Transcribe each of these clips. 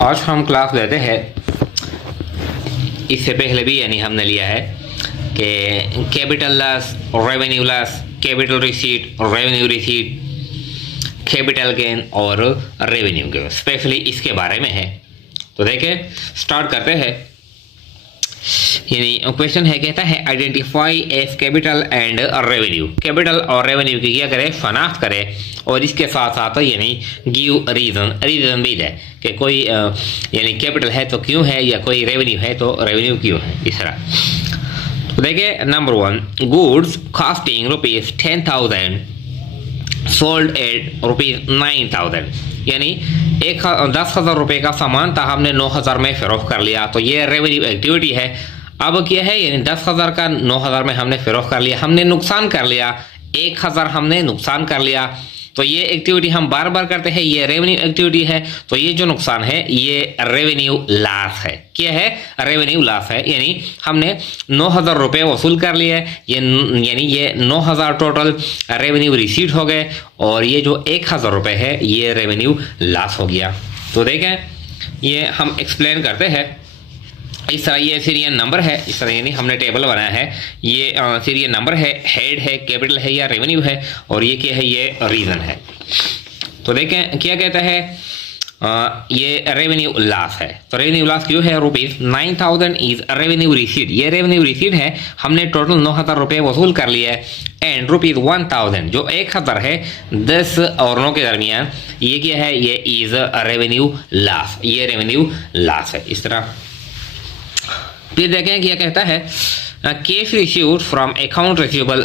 आज हम क्लास लेते हैं, इससे पहले भी यानी हमने लिया है कि capital loss, revenue loss, capital receipt, revenue receipt, capital gain और रेवेन्यू गेन, स्पेशली इसके बारे में है। तो देखिए स्टार्ट करते हैं। यानी क्वेश्चन है, कहता है identify as capital and revenue. Capital और रेवेन्यू की क्या करें, शनाख्त करें और इसके साथ साथ यानी गिव रीजन भी दे कि कोई यानी कैपिटल है तो क्यों है, या कोई रेवेन्यू है तो रेवेन्यू क्यों है, इस तरह। तो देखिए number 1, goods costing ₹10,000 sold at ₹9,000। यानी 10,000 रुपये का सामान था, हमने 9,000 में फरोख्त कर लिया, तो ये रेवेन्यू एक्टिविटी है। अब क्या है, यानी 10,000 का 9,000 में हमने फरोख्त कर लिया, हमने नुकसान कर लिया, 1,000 हमने नुकसान कर लिया। तो ये एक्टिविटी हम बार बार करते हैं, ये रेवेन्यू एक्टिविटी है। तो ये जो नुकसान है ये रेवेन्यू लॉस है। क्या है, रेवेन्यू लॉस है। यानी हमने 9,000 रुपये वसूल कर लिए, यानी ये 9,000 टोटल रेवेन्यू रिसीट हो गए, और ये जो 1,000 रुपये है ये रेवेन्यू लॉस हो गया। तो देखें ये हम एक्सप्लेन करते हैं। इस तरह ये सीरियल नंबर है, इस तरह यानी हमने टेबल बनाया है। ये सीरियल नंबर है, हेड है, कैपिटल है या रेवेन्यू है, और ये क्या है, ये रीजन है। तो देखें क्या कहता है, ये रेवेन्यू लॉस है। तो रेवेन्यू लॉस क्यों है, ₹9,000 इज रेवेन्यू रिसीट। ये रेवेन्यू रिसीट है, हमने टोटल 9,000 रुपये वसूल कर लिया है। एंड ₹1,000 जो 1,000 है 10 और 9 के दरमियान, ये क्या है, ये इज रेवेन्यू लॉस, ये रेवेन्यू लॉस है। इस तरह फिर देखें क्या कहता है, cash received from account receivable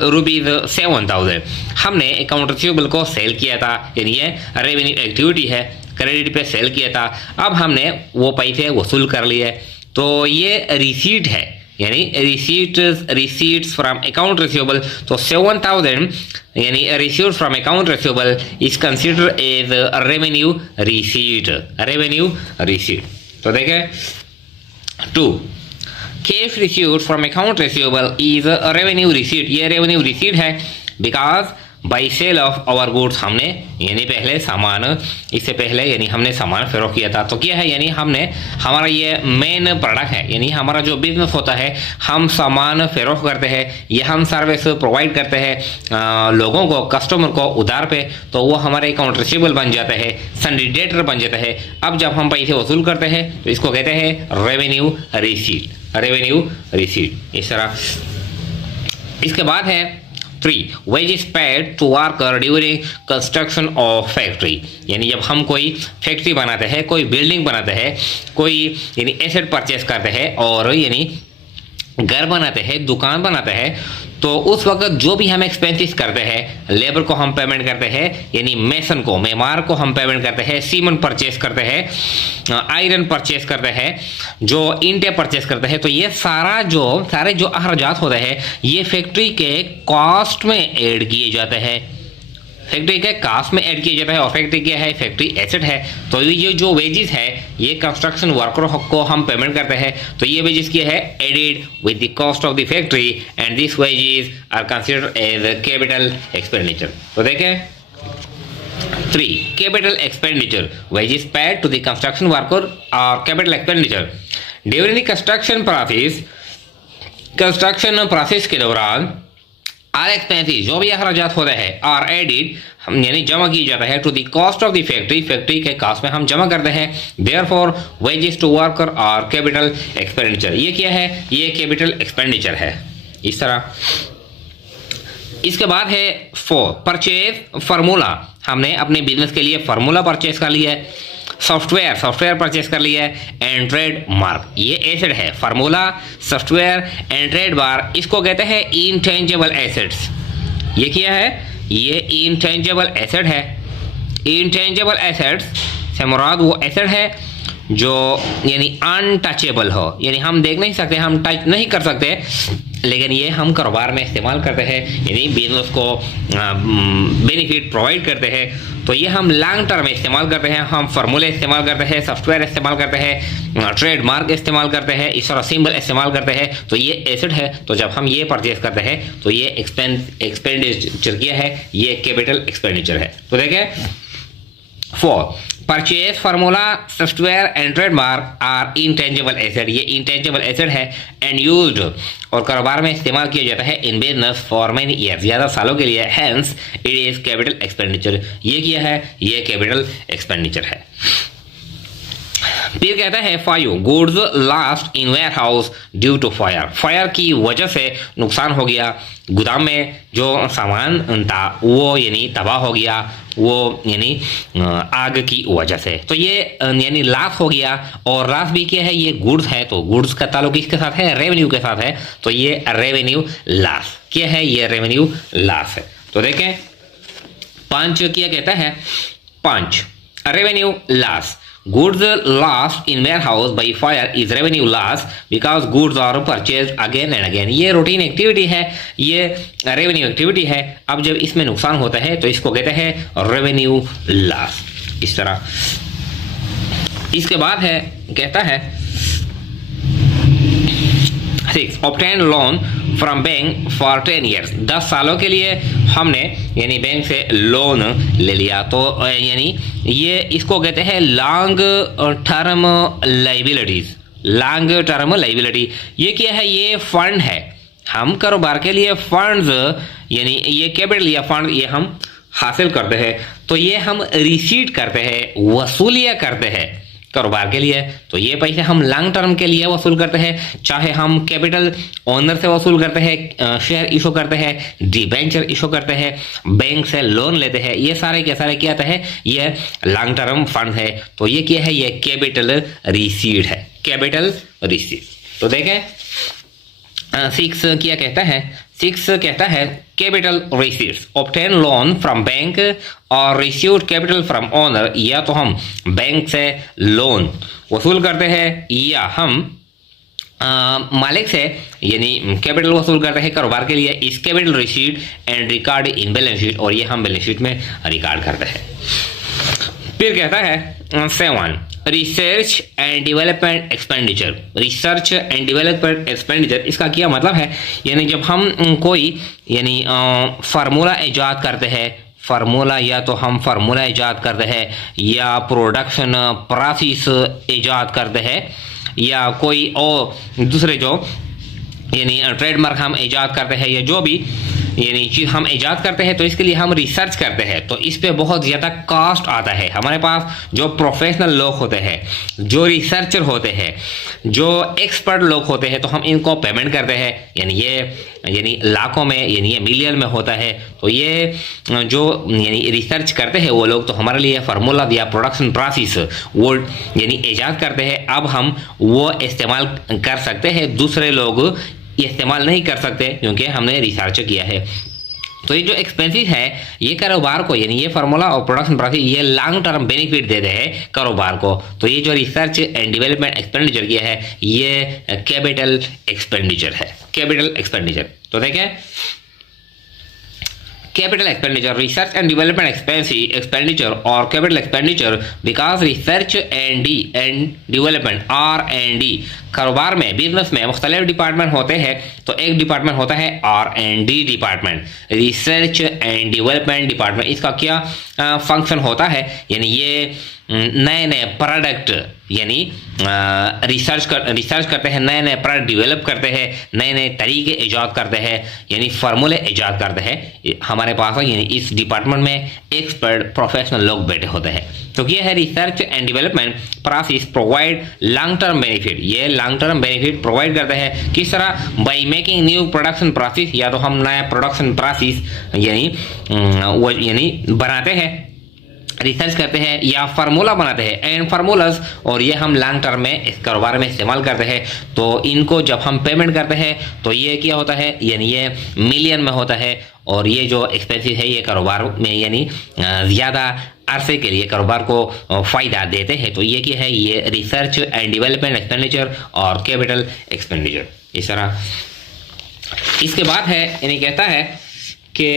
₹7,000। हमने अकाउंट रिसीवेबल को सेल किया था, यानी ये रेवेन्यू एक्टिविटी है, क्रेडिट पे सेल किया था। अब हमने वो पैसे वसूल कर लिए, तो ये रिसीट है, यानी रिसीट्स फ्रॉम अकाउंट रिसीवेबल। तो 7,000 यानी received from account receivable is considered as revenue receipt, revenue receipt. तो देखें 2, cash received from account receivable is revenue receipt. ये रेवेन्यू रिसीट है because by sale of our goods. हमने यानी पहले सामान, इससे पहले यानी हमने सामान फरोख्त किया था। तो क्या है, यानी हमने हमारा ये मेन प्रोडक्ट है, यानी हमारा जो बिजनेस होता है, हम सामान फरोख्त करते हैं या हम सर्विस प्रोवाइड करते हैं लोगों को, कस्टमर को उधार पे, तो वो हमारे अकाउंट रिसीवेबल बन जाता है, सन्डी डेटर बन जाता है। अब जब हम पैसे वसूल करते हैं तो इसको कहते हैं रेवेन्यू रिसीट, रेवेन्यू रिसीट। इस तरह इसके बाद है 3, wages paid to worker during construction of factory। यानी जब हम कोई फैक्ट्री बनाते हैं, कोई बिल्डिंग बनाते हैं, कोई यानी एसेट परचेस करते हैं, और यानी घर बनाते हैं, दुकान बनाते हैं, तो उस वक्त जो भी हम एक्सपेंसेस करते हैं, लेबर को हम पेमेंट करते हैं, यानी मेसन को, मेमार को हम पेमेंट करते हैं, सीमेंट परचेस करते हैं, आयरन परचेस करते हैं, जो ईंटें परचेस करते हैं। तो ये सारे जो अखराजात होते हैं ये फैक्ट्री के कॉस्ट में ऐड किए जाते हैं, फैक्ट्री के कास्ट में ऐड किया जाता है। और फैक्ट्री क्या है, फैक्ट्री एसेट है। तो ये जो वेजेस है ये कंस्ट्रक्शन वर्कर को हम पेमेंट करते हैं, तो ये वेजेस क्या है, added with the cost of the factory, and this wages are considered as capital expenditure. तो देखें 3, capital expenditure, wages paid to the construction worker और capital expenditure during the construction process के दौरान आर एक्सपेंसेस जो भी अखराजात होते हैं, are added हम यानी जमा किया जाता है, to the cost of the factory, factory के कॉस्ट में हम जमा करते हैं। देयरफॉर वेजेस टू वर्कर और कैपिटल एक्सपेंडिचर, ये क्या है, ये कैपिटल एक्सपेंडिचर है। इस तरह इसके बाद है 4, परचेज फार्मूला। हमने अपने बिजनेस के लिए फार्मूला परचेज कर लिया है, सॉफ्टवेयर परचेस कर लिया है, एंड ट्रेड मार्क, ये एसेट है। Formula, software and trade mark, इसको कहते हैं इंटेंजिबल एसेट्स। ये क्या है, ये इंटेंजिबल एसेट है। इंटेंजिबल एसेट्स से मुराद वो एसेट है जो यानी अनटचेबल हो, यानी हम देख नहीं सकते, हम टच नहीं कर सकते, लेकिन ये हम कारोबार में इस्तेमाल करते हैं, यानी बिजनेस को बेनिफिट प्रोवाइड करते हैं। तो ये हम लॉन्ग टर्म में इस्तेमाल करते हैं, हम फार्मूले इस्तेमाल करते हैं, सॉफ्टवेयर इस्तेमाल करते हैं, ट्रेडमार्क इस्तेमाल करते हैं, इस तरह सिंबल इस्तेमाल करते हैं। तो ये एसेट है, तो जब हम ये परचेज करते हैं तो ये एक्सपेंडिचर किया है, ये कैपिटल एक्सपेंडिचर है। तो देखें 4, purchase, formula, software and trademark are intangible asset, ये इंटेंजिबल एसेट है एंड यूज्ड और कारोबार में इस्तेमाल किया जाता है in business for many year, ज़्यादा सालों के लिए, hence it is capital expenditure, ये किया है, ये कैपिटल एक्सपेंडिचर है। फिर कहता है 5 goods lost in warehouse due to fire, fire की वजह से नुकसान हो गया, गोदाम में जो सामान था वो यानी तबाह हो गया, वो यानी आग की वजह से, तो ये यानी लॉस हो गया। और लॉस भी क्या है, ये गुड्स है, तो गुड्स का ताल्लुक किसके साथ है, रेवेन्यू के साथ है, तो ये रेवेन्यू लॉस क्या है, ये रेवेन्यू लॉस है। तो देखें 5 क्या कहता है, 5 revenue loss, goods lost in warehouse by fire is revenue loss because goods are purchased again and again, ये रूटीन एक्टिविटी है, ये रेवेन्यू एक्टिविटी है। अब जब इसमें नुकसान होता है तो इसको कहते हैं रेवेन्यू लॉस, इस तरह। इसके बाद है कहता है 6 obtain loan from bank for 10 years, 10 सालों के लिए हमने यानी बैंक से लोन ले लिया, तो यानी ये इसको कहते हैं long term liabilities, long term liability. ये क्या है, ये फंड है, हम कारोबार के लिए फंड्स यानी ये कैपिटल या फंड ये हम हासिल करते हैं, तो ये हम रिसीट करते हैं, वसूलियाँ करते हैं कारोबार के लिए, तो ये पैसे हम लॉन्ग टर्म के लिए वसूल करते हैं, चाहे हम कैपिटल ओनर से वसूल करते हैं, शेयर इशू करते हैं, डिबेंचर इशू करते हैं, बैंक से लोन लेते हैं, ये सारे के सारे क्या आता है, ये लॉन्ग टर्म फंड है। तो ये क्या है, ये कैपिटल रिसीट है, कैपिटल रिसीट। तो देखें 6 क्या कहता है, 6 कहता है capital receipts obtain loan from bank और रिसीव्ड कैपिटल फ्रॉम ओनर, या तो हम बैंक से लोन वसूल करते हैं या हम मालिक से यानी कैपिटल वसूल करते हैं कारोबार के लिए, इस capital receipt and record in balance sheet, और ये हम बैलेंस शीट में रिकॉर्ड करते हैं। फिर कहता है 7 research and development expenditure, research and development expenditure इसका क्या मतलब है, यानी जब हम कोई यानी फार्मूला ईजाद करते हैं, फार्मूला या तो हम फार्मूला ईजाद करते हैं या प्रोडक्शन प्रोसेस ईजाद करते हैं या कोई और दूसरे जो यानी ट्रेडमार्क हम ईजाद करते हैं या जो भी यानी चीज़ हम ईजाद करते हैं, तो इसके लिए हम रिसर्च करते हैं, तो इस पे बहुत ज़्यादा कॉस्ट आता है। हमारे पास जो प्रोफेशनल लोग होते हैं, जो रिसर्चर होते हैं, जो एक्सपर्ट लोग होते हैं, तो हम इनको पेमेंट करते हैं, यानी ये यानी लाखों में यानी ये मिलियन में होता है। तो ये जो यानी रिसर्च करते हैं वो लोग, तो हमारे लिए फार्मूला या प्रोडक्शन प्रोसेस वो यानी ईजाद करते हैं, अब हम वो इस्तेमाल कर सकते हैं, दूसरे लोग इस्तेमाल नहीं कर सकते क्योंकि हमने रिसर्च किया है। तो ये जो एक्सपेंसेस है ये कारोबार को यानी ये फार्मूला और प्रोडक्शन प्रोसेस ये लॉन्ग टर्म बेनिफिट देते हैं कारोबार को। तो ये जो रिसर्च एंड डेवलपमेंट एक्सपेंडिचर किया है ये कैपिटल एक्सपेंडिचर है, कैपिटल एक्सपेंडिचर। तो देखें capital expenditure, research and development expenditure or capital expenditure because research and development R&D कारोबार में बिजनेस में मुख्तलिफ डिपार्टमेंट होते हैं, तो एक डिपार्टमेंट होता है R&D department, research and development department. इसका क्या फंक्शन होता है, यानी ये नए नए प्रोडक्ट यानी रिसर्च करते हैं, नए नए प्रोडक्ट डेवलप करते हैं, नए नए तरीके ईजाद करते हैं, यानी फार्मूले ईजाद करते हैं। हमारे पास यानी इस डिपार्टमेंट में एक्सपर्ट प्रोफेशनल लोग बैठे होते हैं। तो ये है research and development process provide long term benefit, ये लॉन्ग टर्म बेनिफिट प्रोवाइड करते हैं किस तरह, by making new production process, या तो हम नया प्रोडक्शन प्रोसेस यानी बनाते हैं, रिसर्च करते हैं या फार्मूला बनाते हैं एंड फार्मूलाज, और ये हम लॉन्ग टर्म में इस कारोबार में इस्तेमाल करते हैं। तो इनको जब हम पेमेंट करते हैं तो ये क्या होता है, यानी ये मिलियन में होता है, और ये जो एक्सपेंसिव है ये कारोबार में यानी ज़्यादा अरसे के लिए कारोबार को फ़ायदा देते हैं। तो ये क्या है, ये रिसर्च एंड डेवलपमेंट एक्सपेंडिचर और कैपिटल एक्सपेंडिचर इस तरह। इसके बाद है यानी कहता है कि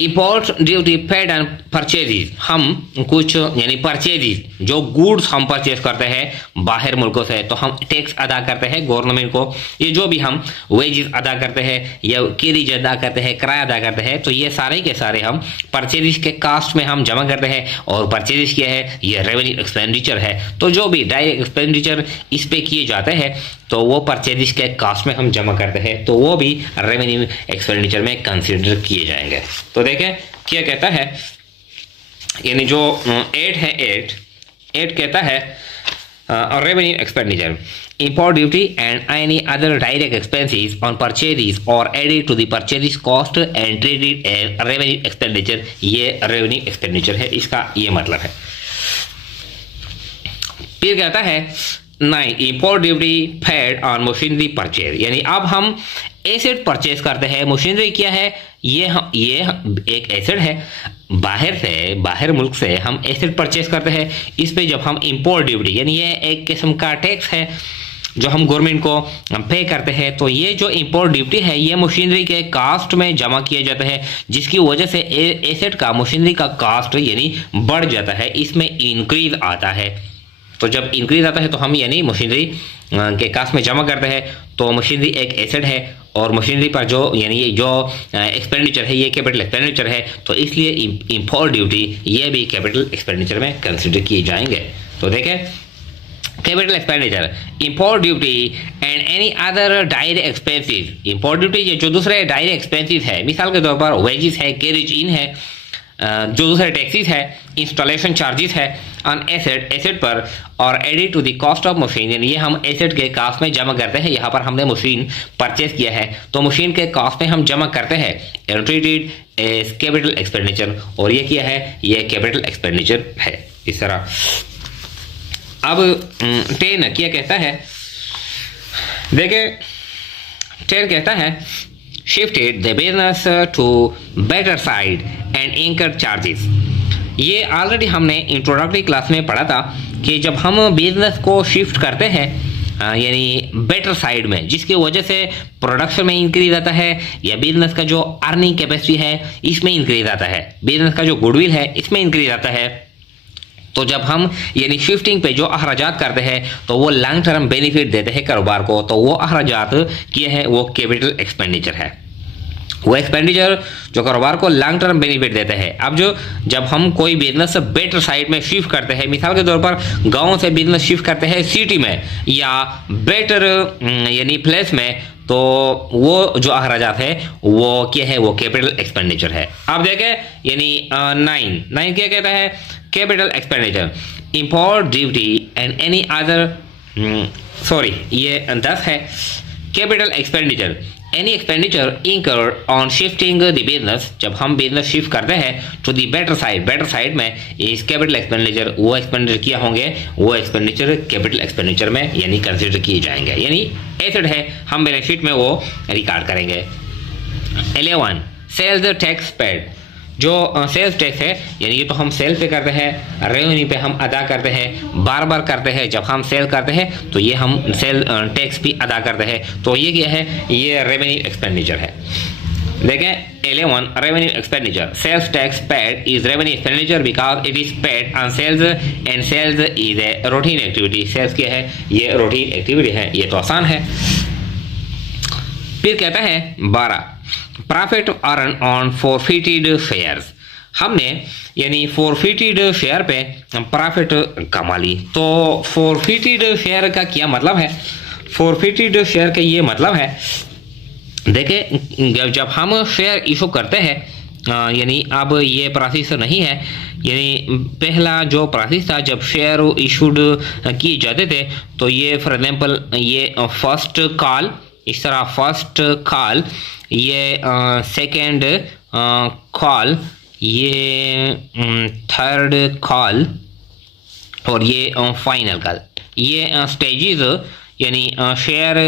import duty paid on purchases, हम कुछ यानी परचेजेज जो गुड्स हम परचेज करते हैं बाहर मुल्कों से, तो हम टैक्स अदा करते हैं गवर्नमेंट को। ये जो भी हम वेजेस अदा करते हैं या कैरेज अदा करते हैं, किराया अदा करते हैं, तो ये सारे के सारे हम परचेजेज के कास्ट में हम जमा करते हैं। और परचेजेज क्या है, ये रेवेन्यू एक्सपेंडिचर है। तो जो भी डायरेक्ट एक्सपेंडिचर इस पे किए जाते हैं तो वो परचेजेस के कास्ट में हम जमा करते हैं, तो वो भी रेवेन्यू एक्सपेंडिचर में कंसिडर किए जाएंगे। तो देखें क्या कहता है, यानी जो 8 है, 8 कहता है revenue expenditure, import duty and any other direct expenses on purchases or added to the purchase cost and treated as revenue expenditure, ये revenue expenditure है, इसका ये मतलब है। फिर कहता है 9 import duty paid on machinery purchase, यानी अब हम एसेट परचेज करते हैं। मशीनरी क्या है, ये एक एसेट है, बाहर मुल्क से हम एसेट परचेज करते हैं। इस पे जब हम इंपोर्ट ड्यूटी, यानी ये एक किस्म का टैक्स है जो हम गवर्नमेंट को पे करते हैं, तो ये जो इंपोर्ट ड्यूटी है ये मशीनरी के कास्ट में जमा किया जाता है, जिसकी वजह से एसेट का, मशीनरी का कास्ट यानी बढ़ जाता है, इसमें इंक्रीज आता है। तो जब इंक्रीज आता है तो हम यानी मशीनरी के कास्ट में जमा करते हैं। तो मशीनरी एक एसेट है और मशीनरी पर जो यानी ये जो एक्सपेंडिचर है ये कैपिटल एक्सपेंडिचर है, तो इसलिए इंपोर्ट ड्यूटी ये भी कैपिटल एक्सपेंडिचर में कंसिडर किए जाएंगे। तो देखें capital expenditure, import duty and any other direct expenses. Import duty ये जो दूसरे डायरेक्ट एक्सपेंसेस है, मिसाल के तौर पर वेजेस है, कैरेज इन है, जो दूसरे टैक्सेस है, इंस्टॉलेशन चार्जेस है ऑन एसेट पर, और added to the cost of machine, यानी ये हम एसेट के कास्ट में जमा करते हैं। यहाँ पर हमने मशीन परचेज किया है तो मशीन के कास्ट में हम जमा करते हैं, and treated as capital expenditure, और ये क्या है, ये कैपिटल एक्सपेंडिचर है। इस तरह अब 10 क्या कहता है, देखिए 10 कहता है shifted the business to better side and incurred charges। ये ऑलरेडी हमने इंट्रोडक्टरी क्लास में पढ़ा था कि जब हम बिजनेस को शिफ्ट करते हैं यानी बेटर साइड में, जिसकी वजह से प्रोडक्शन में इंक्रीज आता है, या बिजनेस का जो अर्निंग कैपेसिटी है इसमें इंक्रीज आता है, बिजनेस का जो गुडविल है इसमें इंक्रीज आता है। तो जब हम यानी शिफ्टिंग पे जो अखराजात करते हैं तो वो लॉन्ग टर्म बेनिफिट देते हैं कारोबार को, तो वो अखराजात क्या है, वो कैपिटल एक्सपेंडिचर है। वो एक्सपेंडिचर जो कारोबार को लॉन्ग टर्म बेनिफिट देते हैं। अब जब हम कोई बिजनेस बेटर साइड में शिफ्ट करते हैं, मिसाल के तौर पर गांव से बिजनेस शिफ्ट करते हैं सिटी में या बेटर यानी प्लेस में, तो वो जो अखराजात है वो क्या है, वो कैपिटल एक्सपेंडिचर है। अब देखें यानी 9 क्या कहता है, capital expenditure, import duty and any other, sorry ये 10 है, capital expenditure any expenditure incurred on shifting the business, जब हम बिजनेस शिफ्ट करते हैं टू दी बेटर साइड में, इस कैपिटल एक्सपेंडिचर वो एक्सपेंडिचर किया होंगे, वो एक्सपेंडिचर कैपिटल एक्सपेंडिचर में यानी कंसिडर किए जाएंगे, यानी एसेट है हम बैलेंस शीट में वो रिकॉर्ड करेंगे। 11 सेल्स टैक्स पेड, जो सेल्स टैक्स है यानी ये तो हम सेल पे करते हैं, रेवेन्यू पे हम अदा करते हैं, बार बार करते हैं। जब हम सेल करते हैं तो ये हम सेल टैक्स भी अदा करते हैं, तो ये क्या है, ये रेवेन्यू एक्सपेंडिचर है। देखें 11 revenue expenditure, sales tax paid is revenue expenditure because it is paid on sales and sales is a routine activity. Sales क्या है, ये रूटीन एक्टिविटी है, ये तो आसान है। फिर कहता है 12 profit earn on forfeited shares, हमने यानी फॉरफिटेड शेयर पे प्रॉफिट कमा ली। तो फॉरफिटेड शेयर का क्या मतलब है, फॉरफिटेड शेयर का ये मतलब है, देखिए जब हम शेयर इशू करते हैं यानी अब ये प्रोसेस नहीं है, यानी पहला जो प्रोसेस था जब शेयर इशूड किए जाते थे तो ये फॉर एग्जांपल ये फर्स्ट कॉल, इस तरह फर्स्ट कॉल, ये सेकंड कॉल, ये थर्ड कॉल और ये फाइनल कॉल, ये स्टेजेस यानी शेयर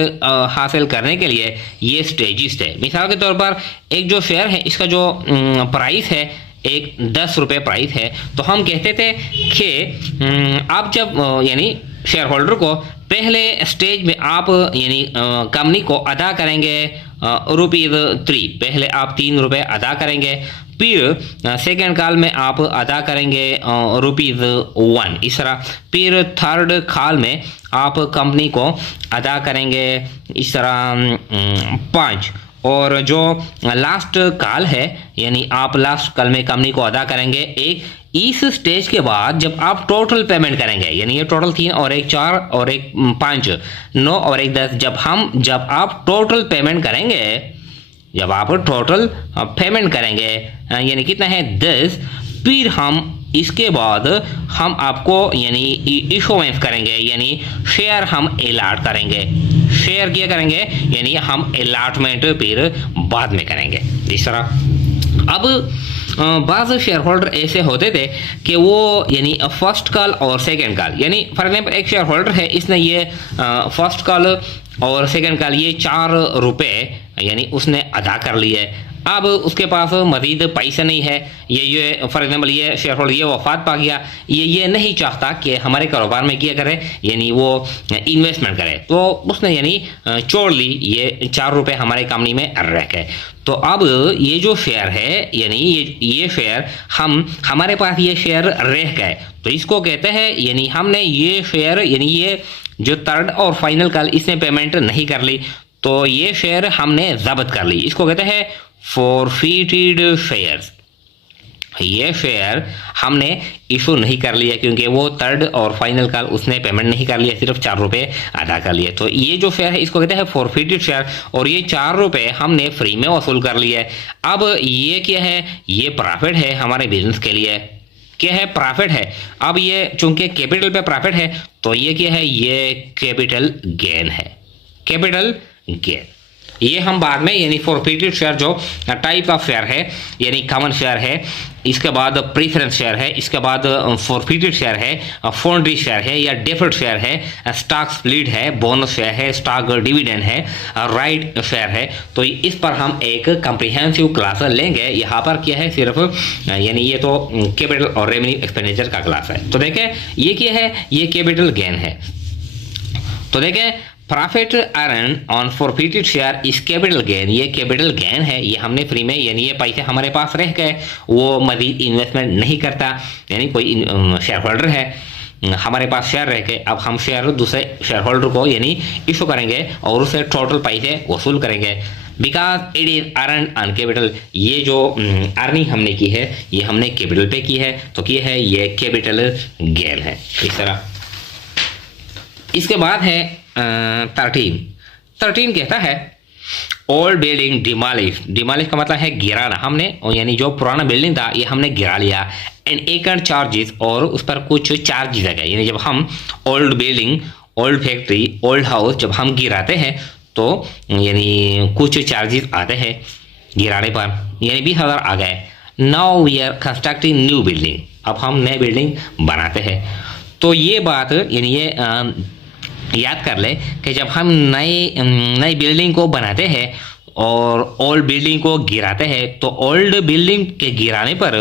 हासिल करने के लिए ये स्टेजेस थे। मिसाल के तौर पर एक जो शेयर है इसका जो प्राइस है एक 10 रुपये प्राइस है, तो हम कहते थे कि आप जब यानी शेयर होल्डर को पहले स्टेज में आप यानी कंपनी को अदा करेंगे ₹3, पहले आप 3 रुपये अदा करेंगे, फिर सेकेंड कॉल में आप अदा करेंगे ₹1 इस तरह। फिर थर्ड कॉल में आप कंपनी को अदा करेंगे इस तरह 5। और जो लास्ट कॉल है यानी आप लास्ट कॉल में कंपनी को अदा करेंगे 1। इस स्टेज के बाद जब आप टोटल पेमेंट करेंगे यानी ये टोटल 3 और 1 4 और 1 5 9 और 1 10 जब आप टोटल पेमेंट करेंगे यानी कितना है 10। फिर हम इसके बाद हम आपको यानी इशोवेंस करेंगे यानी शेयर हम अलाट करेंगे। शेयर क्या करेंगे यानी हम अलाटमेंट फिर बाद में करेंगे इस तरह। अब बाज़ शेयर होल्डर ऐसे होते थे कि वो यानी फर्स्ट कॉल और सेकंड कॉल यानी फॉर एग्जाम्पल एक शेयर होल्डर है, इसने ये फर्स्ट कॉल और सेकंड कॉल ये ₹4 यानी उसने अदा कर लिए। अब उसके पास मज़ीद पैसा नहीं है, ये फॉर एग्जाम्पल ये शेयर होल्डर ये वफात पा गया, ये नहीं चाहता कि हमारे कारोबार में क्या करे यानी वो इन्वेस्टमेंट करे, तो उसने यानी छोड़ ली ये ₹4 हमारे कंपनी में रह गए। तो अब ये जो शेयर है यानी ये शेयर हमारे पास ये शेयर रह गए, तो इसको कहते हैं यानी हमने ये शेयर यानी ये जो थर्ड और फाइनल कॉल इसने पेमेंट नहीं कर ली तो ये शेयर हमने जब्त कर ली, इसको कहते हैं फॉरफिटेड शेयर्स। ये शेयर हमने इशू नहीं कर लिया क्योंकि वो थर्ड और फाइनल कॉल उसने पेमेंट नहीं कर लिया, सिर्फ ₹4 अदा कर लिए, तो ये जो शेयर है इसको कहते हैं फॉरफिटेड शेयर। और ये ₹4 हमने फ्री में वसूल कर लिया है। अब ये क्या है, ये प्रॉफिट है हमारे बिजनेस के लिए, क्या है प्रॉफिट है। अब ये चूंकि कैपिटल पे प्रॉफिट है तो ये क्या है, ये कैपिटल गेन है, कैपिटल गेन। ये हम बाद में यानी फॉरफिटेड शेयर जो टाइप ऑफ शेयर है यानी कॉमन शेयर है, इसके बाद प्रीफरेंस शेयर है, इसके बाद फॉरफिटेड शेयर है, फॉन्ड्री शेयर है या डेफर्ड शेयर है, स्टॉक स्प्लिट है, बोनस शेयर है, स्टॉक डिविडेंड है, राइट शेयर है। तो इस पर हम एक कम्प्रिहेंसिव क्लास लेंगे। यहाँ पर क्या है सिर्फ यानी ये तो कैपिटल और रेवेन्यू एक्सपेंडिचर का क्लास है। तो देखें ये क्या है, ये कैपिटल गेन है। तो देखें profit earn on forfeited share इस कैपिटल गेन, ये कैपिटल गेन है, ये हमने फ्री में यानी ये पैसे हमारे पास रह गए, वो मजीद इन्वेस्टमेंट नहीं करता यानी कोई शेयर होल्डर है हमारे पास शेयर रह गए, अब हम शेयर दूसरे शेयर होल्डर को यानी इशू करेंगे और उससे टोटल पैसे वसूल करेंगे because it is earn on capital. ये जो अर्निंग हमने की है ये हमने कैपिटल पे की है, तो क्या है ये कैपिटल गेन है इस तरह। इसके बाद है 13 कहता है ओल्ड बिल्डिंग डिमॉलिश का मतलब है गिराना, हमने यानी जो पुराना बिल्डिंग था ये हमने गिरा लिया। एंड एकड़ चार्जेस और उस पर कुछ चार्जेस आ गए, यानी जब हम old building, old factory, old house जब हम गिराते हैं तो यानी कुछ चार्जेस आते हैं गिराने पर, यानी 20,000 आ गए। Now we are constructing new building, अब हम नए बिल्डिंग बनाते हैं। तो ये बात यानी ये याद कर ले कि जब हम नई बिल्डिंग को बनाते हैं और ओल्ड बिल्डिंग को गिराते हैं तो ओल्ड बिल्डिंग के गिराने पर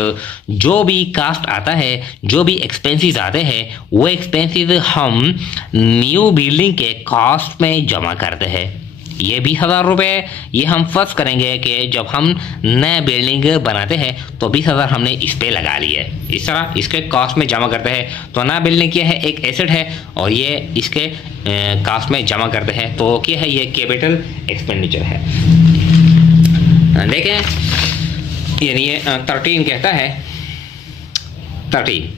जो भी कास्ट आता है, जो भी एक्सपेंसेस आते हैं, वो एक्सपेंसेस हम न्यू बिल्डिंग के कॉस्ट में जमा करते हैं। ये 20,000 रुपये ये हम फर्स्ट करेंगे कि जब हम नया बिल्डिंग बनाते हैं तो 20,000 हमने इस पे लगा लिए, इस तरह इसके कॉस्ट में जमा करते हैं। तो नया बिल्डिंग क्या है, एक एसेट है और ये इसके कॉस्ट में जमा करते हैं, तो क्या है ये कैपिटल एक्सपेंडिचर है। देखें यानी ये 13 कहता है 13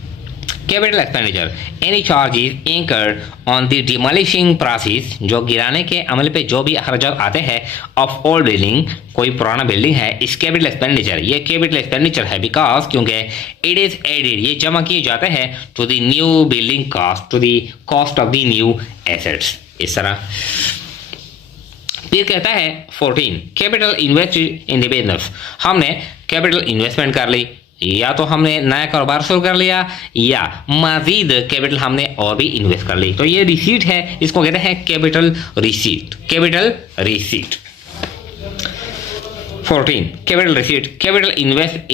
capital expenditure any charges incurred on the demolishing process, जो गिराने के अमल पे जो भी अखराजात आते हैं ऑफ ओल्ड बिल्डिंग, कोई पुराना बिल्डिंग है, इस कैपिटल एक्सपेंडिचर, ये कैपिटल एक्सपेंडिचर है बिकॉज क्योंकि इट इज एडेड, ये जमा किए जाते हैं to the new building cost, to the cost of the new assets, इस तरह। फिर कहता है 14 capital invest in the business, हमने कैपिटल इन्वेस्टमेंट कर ली, या तो हमने नया कारोबार शुरू कर लिया या मजीद कैपिटल हमने और भी इन्वेस्ट कर ली, तो ये रिसीट है, इसको कहते हैं capital receipt, capital receipt. 14 capital receipt, capital invest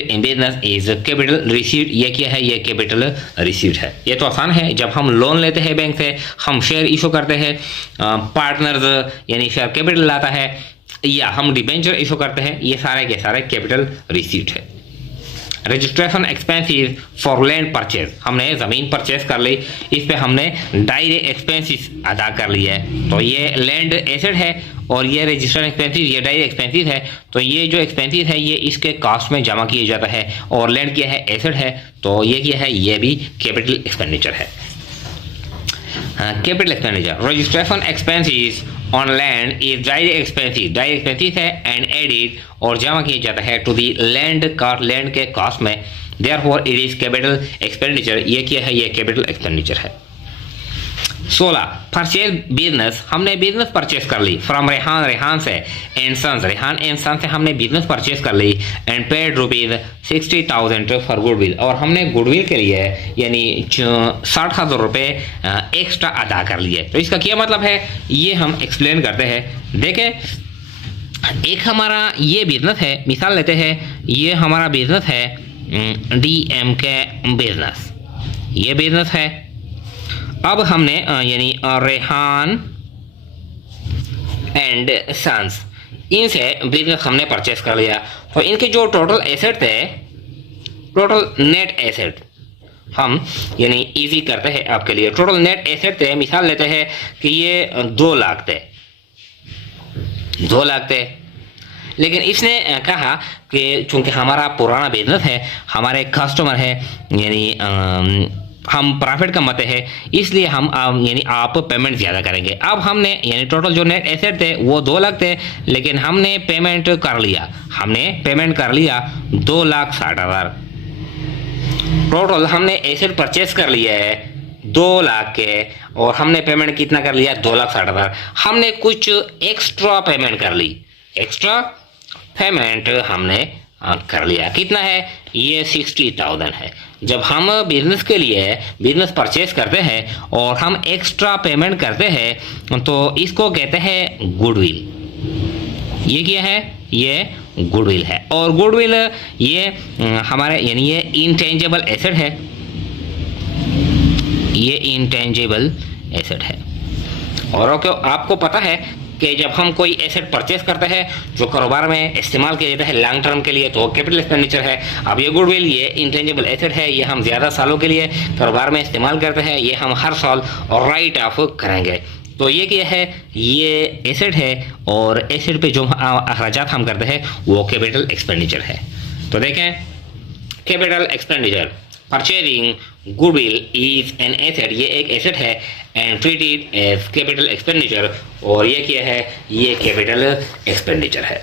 in business is capital receipt, ये क्या है, ये कैपिटल रिसीट है। ये तो आसान है, जब हम लोन लेते हैं बैंक से, हम शेयर इशू करते हैं, पार्टनर्स यानी शेयर कैपिटल लाता है, या हम डिबेंचर इशू करते हैं, ये सारे के सारे कैपिटल रिसीट है। Registration expenses for land purchase, हमने ज़मीन परचेज कर ली, इस पे हमने डायरेक्ट एक्सपेंसेस अदा कर लिया है, तो ये लैंड एसेट है और ये रजिस्ट्रेशन एक्सपेंसेस ये डायरेक्ट एक्सपेंसेस है, तो ये जो एक्सपेंसेस है ये इसके कास्ट में जमा किया जाता है, और लैंड क्या है, एसेट है, तो ये क्या है, ये भी कैपिटल एक्सपेंडिचर है। Capital expenditure, registration expenses on land is direct expenses है एंड एडिड और जमा किया जाता है टू दी लैंड के कॉस्ट में, therefore it is capital expenditure, ये क्या है, ये कैपिटल एक्सपेंडिचर है। 16 परचेज बिजनेस, हमने बिजनेस परचेज कर ली फ्रॉम रेहान से and sons, Rehan and sons से हमने बिजनेस परचेज कर ली एंड पेड ₹60,000 फॉर गुडविल, और हमने गुडविल के लिए यानी 60,000 रुपये एक्स्ट्रा अदा कर लिए। तो इसका क्या मतलब है, ये हम एक्सप्लेन करते हैं। देखें, एक हमारा ये बिजनेस है, मिसाल लेते हैं, ये हमारा बिजनेस है DM के बिजनेस, ये बिजनेस है। अब हमने यानी रेहान एंड सन्स इनसे बिजनेस हमने परचेस कर लिया, तो इनके जो टोटल एसेट थे, टोटल नेट एसेट हम यानी इजी करते हैं आपके लिए, टोटल नेट एसेट थे, मिसाल लेते हैं कि ये 2 लाख थे, 2 लाख थे, लेकिन इसने कहा कि चूंकि हमारा पुराना बिजनेस है, हमारे कस्टमर है, यानी हम प्रॉफिट कमाते हैं, इसलिए हम यानी आप पेमेंट ज़्यादा करेंगे। अब हमने यानी टोटल जो नेट एसेट थे वो 2 लाख थे, लेकिन हमने पेमेंट कर लिया 2,60,000। टोटल हमने एसेट परचेस कर लिया है 2 लाख के, और हमने पेमेंट कितना कर लिया, 2,60,000। हमने कुछ एक्स्ट्रा पेमेंट कर ली, एक्स्ट्रा पेमेंट हमने कर लिया, कितना है, ये 60,000 है। जब हम बिजनेस के लिए बिजनेस परचेस करते हैं और हम एक्स्ट्रा पेमेंट करते हैं तो इसको कहते हैं गुडविल। ये क्या है, ये गुडविल है, और गुडविल ये हमारे यानी ये इंटेंजिबल एसेट है, ये इंटेंजिबल एसेट है। और आपको पता है कि जब हम कोई एसेट परचेस करते हैं जो कारोबार में इस्तेमाल किया जाता है लॉन्ग टर्म के लिए, तो कैपिटल एक्सपेंडिचर है। अब ये गुडविल ये इंटेंजिबल एसेट है, ये हम ज़्यादा सालों के लिए कारोबार में इस्तेमाल करते हैं, ये हम हर साल राइट ऑफ करेंगे। तो ये क्या है, ये एसेट है, और एसेट पे जो अखराजात हम करते हैं वो कैपिटल एक्सपेंडिचर है। तो देखें, capital expenditure, purchasing goodwill is an asset, ये एक एसेट है, and treated as capital expenditure, और ये क्या है, ये कैपिटल एक्सपेंडिचर है।